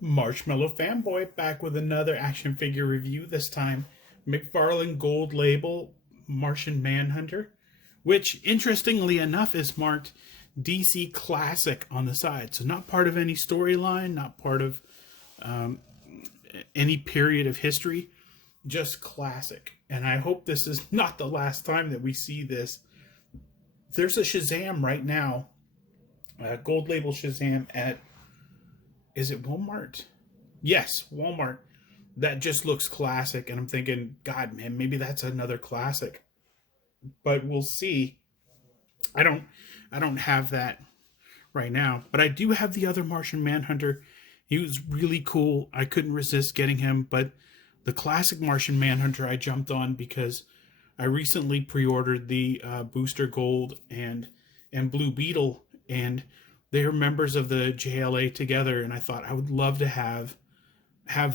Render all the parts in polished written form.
Marshmallow Fanboy back with another action figure review, this time McFarlane Gold Label Martian Manhunter, which interestingly enough is marked DC Classic on the side. So not part of any storyline, not part of any period of history, just classic. And I hope this is not the last time that we see this. There's a Shazam right now, Gold Label Shazam at, is it Walmart? Yes, Walmart. That just looks classic, and I'm thinking, God, man, maybe that's another classic. But we'll see. I don't have that right now, but I do have the other Martian Manhunter. He was really cool. I couldn't resist getting him, but the classic Martian Manhunter I jumped on because I recently pre-ordered the Booster Gold and Blue Beetle, and they are members of the JLA together, and I thought I would love to have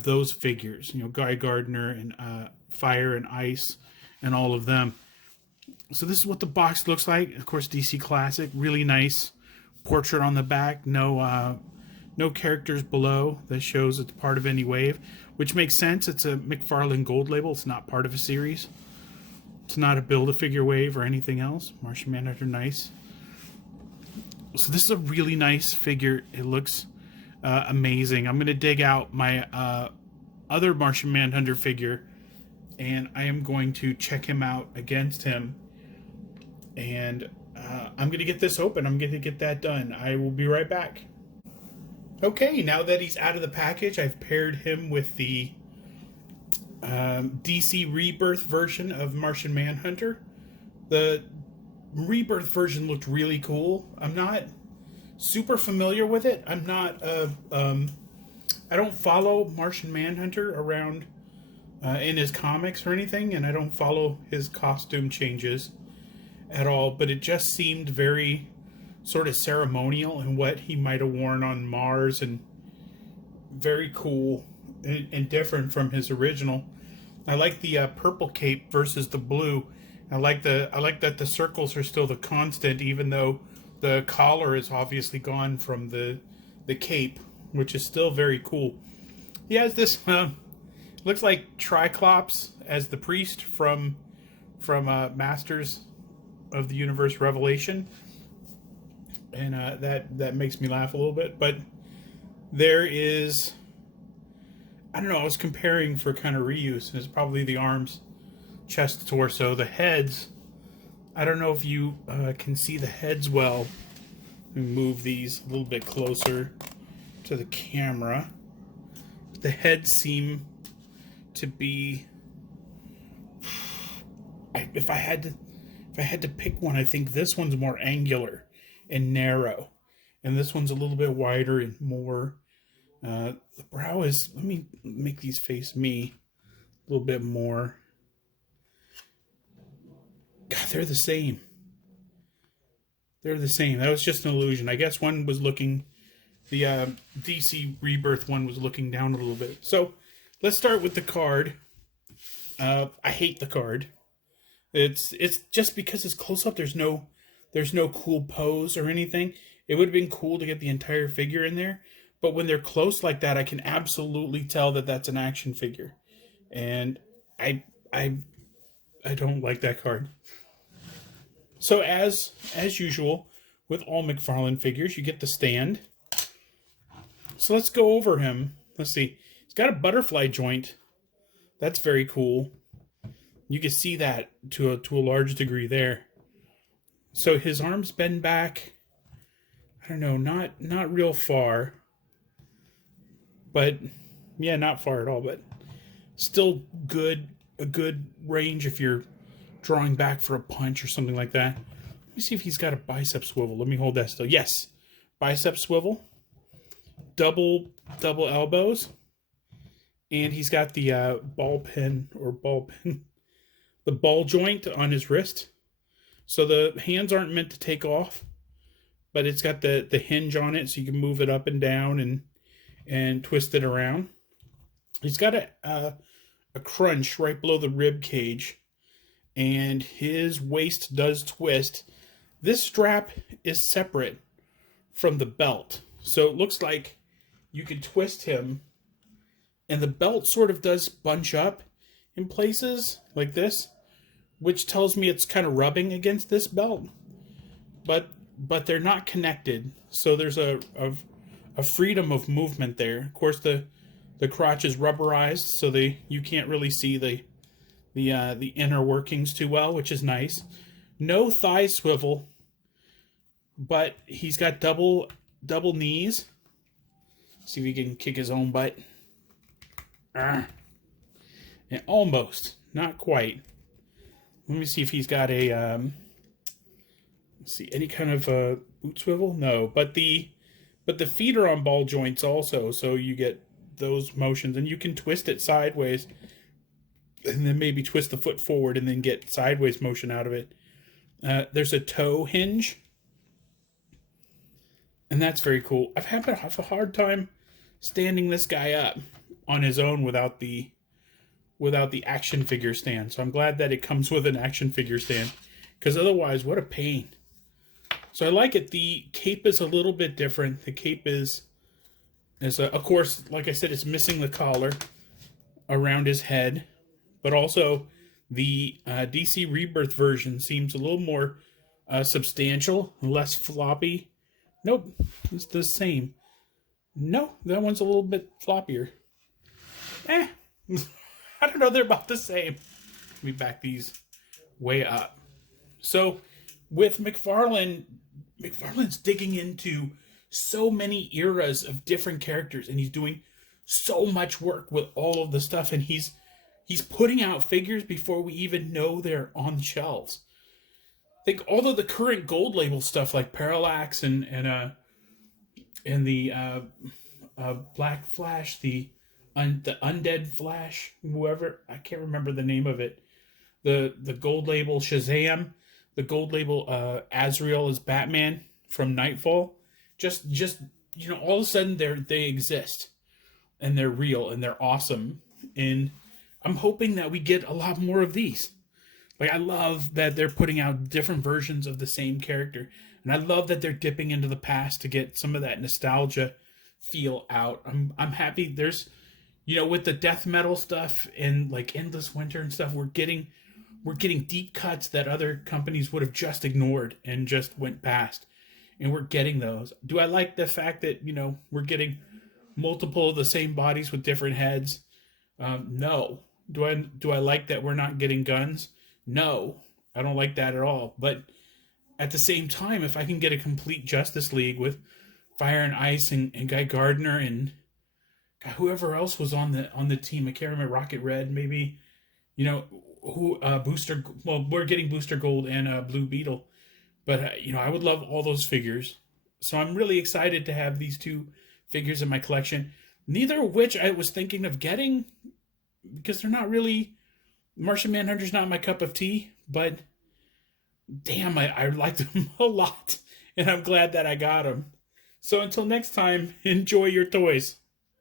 those figures, you know, Guy Gardner and Fire and Ice and all of them. So this is what the box looks like. Of course, DC Classic, really nice portrait on the back. No characters below that shows it's part of any wave, which makes sense. It's a McFarlane Gold Label. It's not part of a series. It's not a Build-A-Figure wave or anything else. Martian Manhunter, nice. So this is a really nice figure. It looks amazing. I'm going to dig out my other Martian Manhunter figure, and I am going to check him out against him. And I'm going to get this open. I'm going to get that done. I will be right back. Okay, now that he's out of the package, I've paired him with the DC Rebirth version of Martian Manhunter. The Rebirth version looked really cool. I'm not super familiar with it. I'm not I don't follow Martian Manhunter around in his comics or anything, and I don't follow his costume changes at all, but it just seemed very sort of ceremonial in what he might have worn on Mars, and very cool and different from his original. I like the purple cape versus the blue. I like that the circles are still the constant, even though the collar is obviously gone from the cape, which is still very cool. He has this looks like Triclops as the priest from Masters of the Universe Revelation, and that makes me laugh a little bit. But there is, I don't know, I was comparing for kind of reuse, and it's probably the arms, chest, torso. The heads, I don't know if you can see the heads well. Let me move these a little bit closer to the camera. The heads seem to be, if I had to pick one, I think this one's more angular and narrow, and this one's a little bit wider and more the brow is, let me make these face me a little bit more. God, they're the same. They're the same. That was just an illusion. I guess one was looking, the DC Rebirth one was looking down a little bit. So let's start with the card. I hate the card. It's just because it's close up. There's no cool pose or anything. It would have been cool to get the entire figure in there, but when they're close like that, I can absolutely tell that that's an action figure, and I don't like that card. So as usual with all McFarlane figures, you get the stand. So let's go over him. Let's see. He's got a butterfly joint. That's very cool. You can see that to a large degree there. So his arms bend back, I don't know, not real far. But yeah, not far at all, but still a good range if you're drawing back for a punch or something like that. Let me see if he's got a bicep swivel. Let me hold that still. Yes, bicep swivel, double elbows, and he's got the the ball joint on his wrist. So the hands aren't meant to take off, but it's got the hinge on it, so you can move it up and down and twist it around. He's got a crunch right below the rib cage, and his waist does twist. This strap is separate from the belt, so it looks like you can twist him, and the belt sort of does bunch up in places like this, which tells me it's kind of rubbing against this belt. But they're not connected, so there's a freedom of movement there. Of course, the crotch is rubberized, so you can't really see the inner workings too well, which is nice. No thigh swivel, but he's got double knees. See if he can kick his own butt. And almost, not quite. Let me see if he's got a let's see, any kind of boot swivel. No, but the feet are on ball joints also, so you get those motions, and you can twist it sideways, and then maybe twist the foot forward, and then get sideways motion out of it. There's a toe hinge, and that's very cool. I've had a hard time standing this guy up on his own without the action figure stand. So I'm glad that it comes with an action figure stand, because otherwise, what a pain. So I like it. The cape is a little bit different. The cape is of course, like I said, it's missing the collar around his head, but also the DC Rebirth version seems a little more substantial, less floppy. Nope, it's the same. No, that one's a little bit floppier. I don't know, they're about the same. Let me back these way up. So with McFarlane's digging into so many eras of different characters, and he's doing so much work with all of the stuff, and he's putting out figures before we even know they're on the shelves. I think all of the current gold label stuff like Parallax and the Black Flash, the Undead Flash, whoever, I can't remember the name of it. The gold label Shazam, the gold label Azrael as Batman from Nightfall. Just all of a sudden they exist, and they're real, and they're awesome. And I'm hoping that we get a lot more of these. Like, I love that they're putting out different versions of the same character, and I love that they're dipping into the past to get some of that nostalgia feel out. I'm happy. There's, with the death metal stuff and like Endless Winter and stuff, we're getting deep cuts that other companies would have just ignored and just went past. And we're getting those. Do I like the fact that, we're getting multiple of the same bodies with different heads? No. Do I like that we're not getting guns? No. I don't like that at all. But at the same time, if I can get a complete Justice League with Fire and Ice and Guy Gardner and whoever else was on the team, I can't remember, Rocket Red maybe, Booster. Well, we're getting Booster Gold and Blue Beetle. But, I would love all those figures. So I'm really excited to have these two figures in my collection. Neither of which I was thinking of getting, because they're not really... Martian Manhunter's not my cup of tea. But, damn, I liked them a lot. And I'm glad that I got them. So until next time, enjoy your toys.